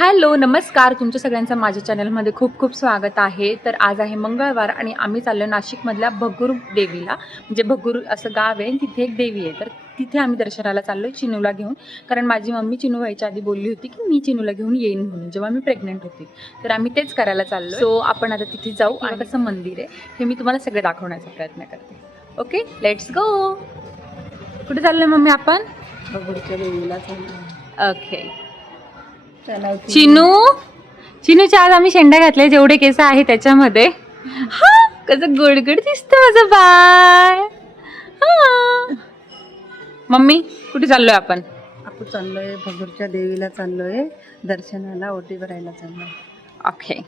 Hello नमस्कार. तुमच्या सगळ्यांचं माझ्या चॅनलमध्ये खूप खूप स्वागत आहे. तर आज आहे मंगळवार आणि आम्ही चाललो नाशिकमधल्या भगूर देवीला. म्हणजे भगूर असं गाव आहे आणि तिथे एक देवी आहे. तर तिथे आम्ही दर्शनाला चाललो आहे चिनूला घेऊन. कारण माझी मम्मी चिनू व्हायच्या आधी बोलली होती की मी चिनूला घेऊन येईन म्हणून जेव्हा मी प्रेग्नेंट होती. तर आम्ही तेच करायला चाललो सो आपण आता तिथे जाऊ. आणि कसं मंदिर आहे हे मी तुम्हाला सगळं दाखवण्याचा प्रयत्न करते. ओके लेट्स गो कुठे चाललो मम्मी आपण? बगुडच्या देवीला चाललो ओके चिनू? चिनूच्या आज आम्ही शेंडा घातले जेवढे केस आहे त्याच्यामध्ये. हा कसं गोडगड दिसतं माझं बाळ. हा. मम्मी कुठे चाललोय आपण? आपण चाललोय भगूरच्या देवीला चाललोय दर्शनाला ओटी भरायला चाललोय. ओके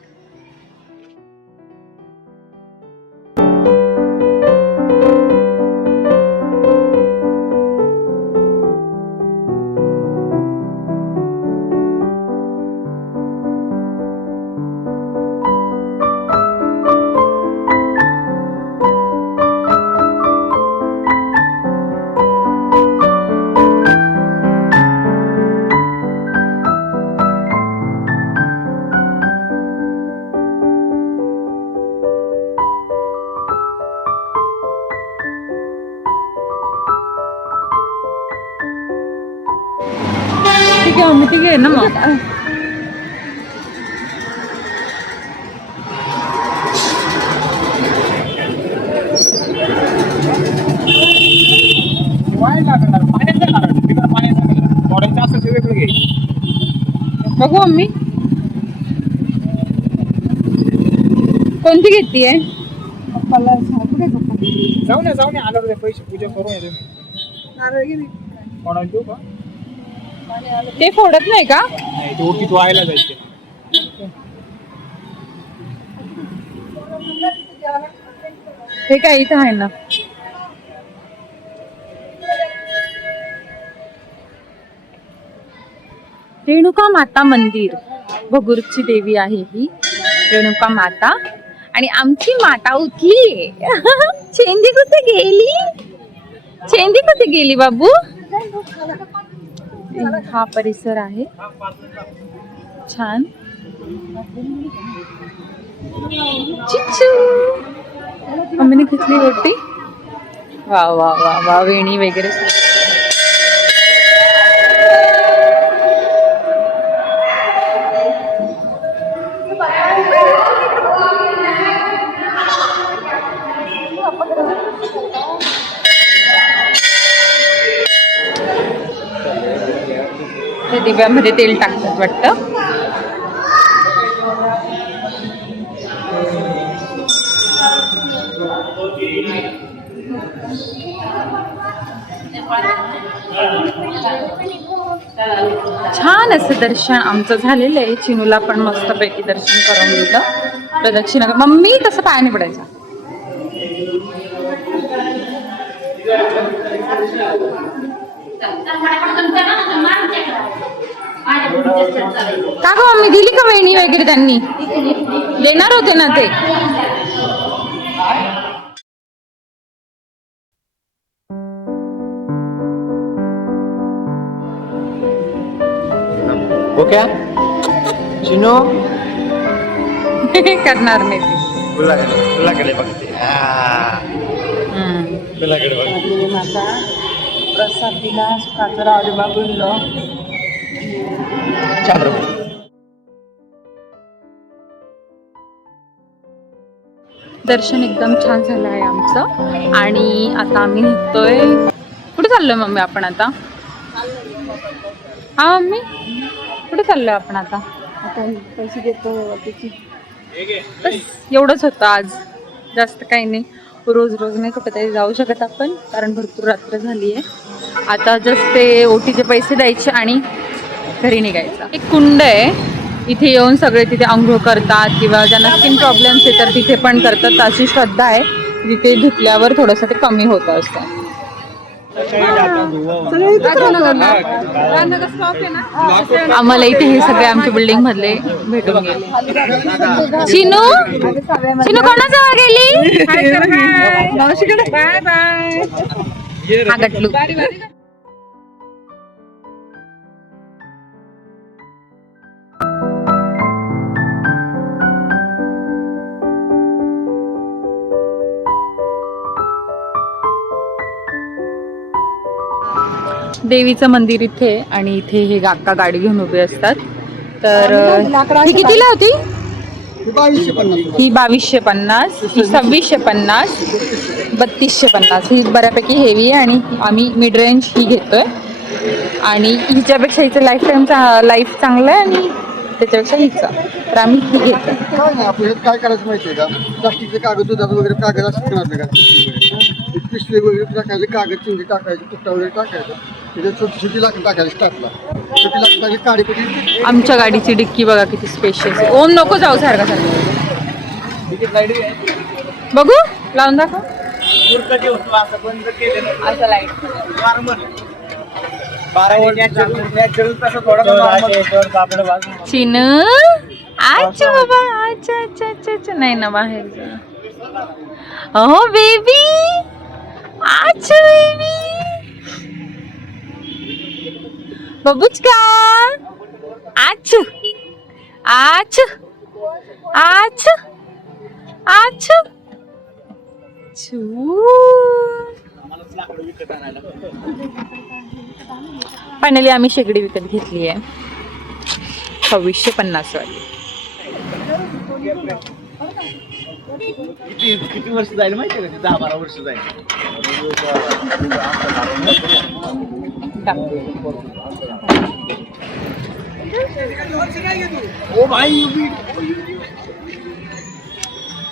ठीक आहे मम्मी ठीक आहे ना मग बघू मम्मी कोणती घेतलीये पप्पाला कुठे पप्पा जाऊ ना जाऊ ना आलं रे पैसे पूजा करून येतो मी नारळगिरी कोणाला देऊ का ते फोडत नाही का? नाही ते व्हायला जायचे. हे काय इथं आहे ना? रेणुका माता मंदिर भगूरची देवी आहे ही रेणुका माता. आणि आमची माता उठली. चेंदी कुठे गेली? चेंदी कुठे गेली बाबू? हा परिसर आहे. छान. मम्मीने घेतली रोटी. वा वा वा वा वेणी वगैरे दिव्यामध्ये तेल टाकतात वाटतं. छान असं दर्शन आमचं झालेलं आहे. चिनूला पण मस्तपैकी दर्शन करून दिलं. प्रदक्षिणा मम्मी तसं पायाने पडायचं. का गं मम्मी दिली का वहिनी वगैरे त्यांनी? देणार होते ना ते. ओके चिनो करणार नाही ते. तुलाकडे तुलाकडे बघते. हम्म. तुलाकडे बघ आपली माता प्रसाद दिला सुखाचं रावडीबा बोललो. दर्शन एकदम छान झालं आहे आमचं. आणि आता आम्ही निघतोय. कुठे चाललोय मम्मी आपण आता? हा मम्मी? कुठे चाललोय आपण आता? आता पैसे देतो बस एवढंच होतं आज. जास्त काही नाही. रोज रोज नाही कुठे तरी जाऊ शकत आपण कारण भरपूर रात्र झाली आहे आता जस्ट ते ओटीचे पैसे द्यायचे आणि घरी निघायचं. एक कुंड आहे. इथे येऊन सगळे तिथे आंघोळ करतात किंवा ज्यांना स्किन प्रॉब्लेम्स आहे तर तिथे पण करतात. अशी श्रद्धा आहे. तिथे धुतल्यावर थोडंसं ते कमी होतं असं सगळे इथंच राहतो ना. आम्हाला इथे हे सगळे आमच्या बिल्डिंग मधले भेटून गेले. चिनू? चिनू कोणाजवळ गेली? बाय बाय हा गटलू. देवीचं मंदिर इथे आहे आणि इथे हे काका गाडी घेऊन उभे असतात. तर ही कितीला होती? ही बावीसशे पन्नास ही सव्वीसशे पन्नास बत्तीसशे पन्नास. ही बऱ्यापैकी हेवी आहे आणि आम्ही मिड रेंज ही घेतोय. आणि हिच्यापेक्षा हिचं लाईफ टाईम लाईफ चांगलं आहे आणि त्याच्यापेक्षा हिचं. तर आम्ही ही घेतो काय नाही आपलं हे काय करायचं माहितीये का? प्लास्टिकचे कागद दुधाचं वगैरे कागद असं करणार नाही का? पिशवी वगैरे. टाकायचे कागद चिंडी टाकायचे तुट्टा वगैरे टाकायचं. त्याच्यात छोटी छोटी लाकडं टाकायची स्टाफला. छोटी लाकडाची काडी कधी आमच्या गाडीची डिक्की बघा किती स्पेशियस आहे. ओम नको जाऊ सारखा सारखा. बघू लावून दाखव. असं लाइट चिन अच्छा बाबा अच्छा अच्छा अच्छा अच्छा नाही ना बाहेर जा. हो बेबी अच्छा बेबी बबुचका! आच आच आच आच फायनली आम्ही शेगडी विकत घेतली आहे. सव्वीसशे पन्नास वाली. किती वर्ष जाईल माहिती का? दहा बारा वर्ष जाईल.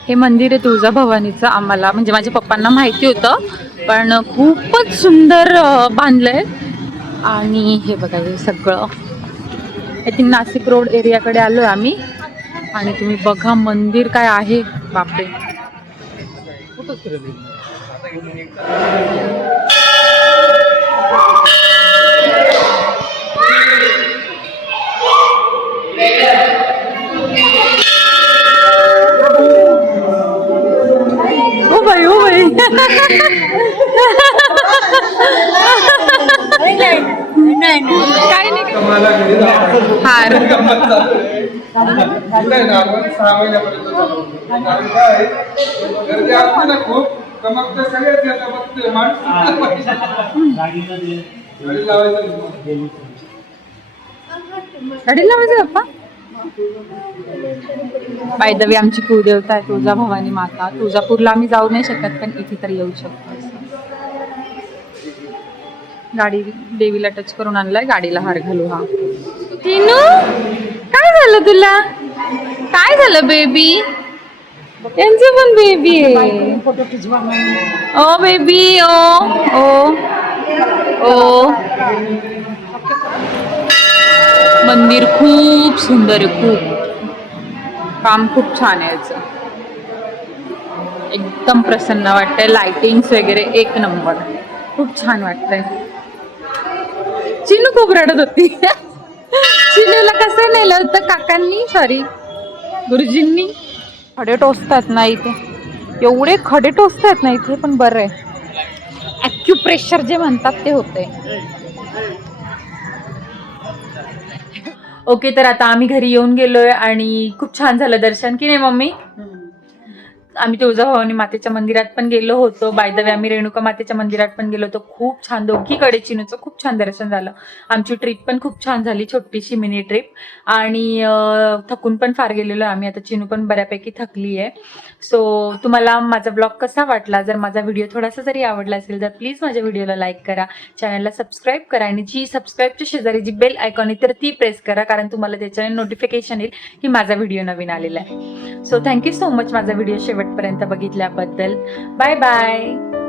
हे मंदिर आहे तुळजाभवानीचं आम्हाला. म्हणजे माझ्या पप्पांना माहिती होतं पण खूपच सुंदर बांधलंय. आणि हे बघा हे सगळं. आय थिंक नाशिक रोड एरियाकडे आलोय आम्ही. आणि तुम्ही बघा मंदिर काय आहे. बापरे. बाई काय नाही. हार सहा महिन्यापर्यंत खूप तर येतात माणसं गाडी लावायचं पप्पा? बाय द वे आमची कुलदेवता आहे तुळजाभवानी माता. तुळजापूरला आम्ही जाऊ नाही शकत पण इथे तर येऊ शकतो गाडी देवीला टच करून आणलाय गाडीला हार घालू हा. टिनू काय झालं तुला? काय झालं बेबी यांचे पण बेबी आहे. Oh baby oh oh oh. मंदिर खूप सुंदर आहे खूप. काम खूप छान आहे याचं. एकदम प्रसन्न वाटतंय. लाइटिंग्स वगैरे एक नंबर. खूप छान वाटतंय. चिनू खूप रडत होती. चिनूला कसं नेलं होतं? काकांनी? सॉरी गुरुजींनी? खडे टोचतात ना इथे. एवढे खडे टोचतात ना इथे पण बरं आहे. ॲक्युप्रेशर जे म्हणतात ते होते ओके तर आता आम्ही घरी येऊन गेलोय आणि खूप छान झालं दर्शन. की नाही मम्मी? आम्ही तुळजाभवानी मातेच्या मंदिरात पण गेलो होतो. बाय द वे आम्ही रेणुका मातेच्या मंदिरात पण गेलो होतो. खूप छान दोघीकडे चिनूचं खूप छान दर्शन झालं. आमची ट्रिप पण खूप छान झाली छोटीशी मिनी ट्रिप आणि थकून पण फार गेलेलो आम्ही. आता चिनू पण बऱ्यापैकी थकली आहे. सो तुम्हाला माझा ब्लॉग कसा वाटला? जर माझा व्हिडिओ थोडासा जरी आवडला असेल तर प्लीज माझ्या व्हिडिओला लाईक करा. चॅनलला सबस्क्राईब करा. आणि जी सबस्क्राईबच्या शेजारी जी बेल आयकॉन आहे तर ती प्रेस करा. कारण तुम्हाला त्याच्याने नोटिफिकेशन येईल की माझा व्हिडिओ नवीन आलेला आहे. So thank you so much माझा व्हिडिओ शेवट शेवटपर्यंत बघितल्याबद्दल. Bye bye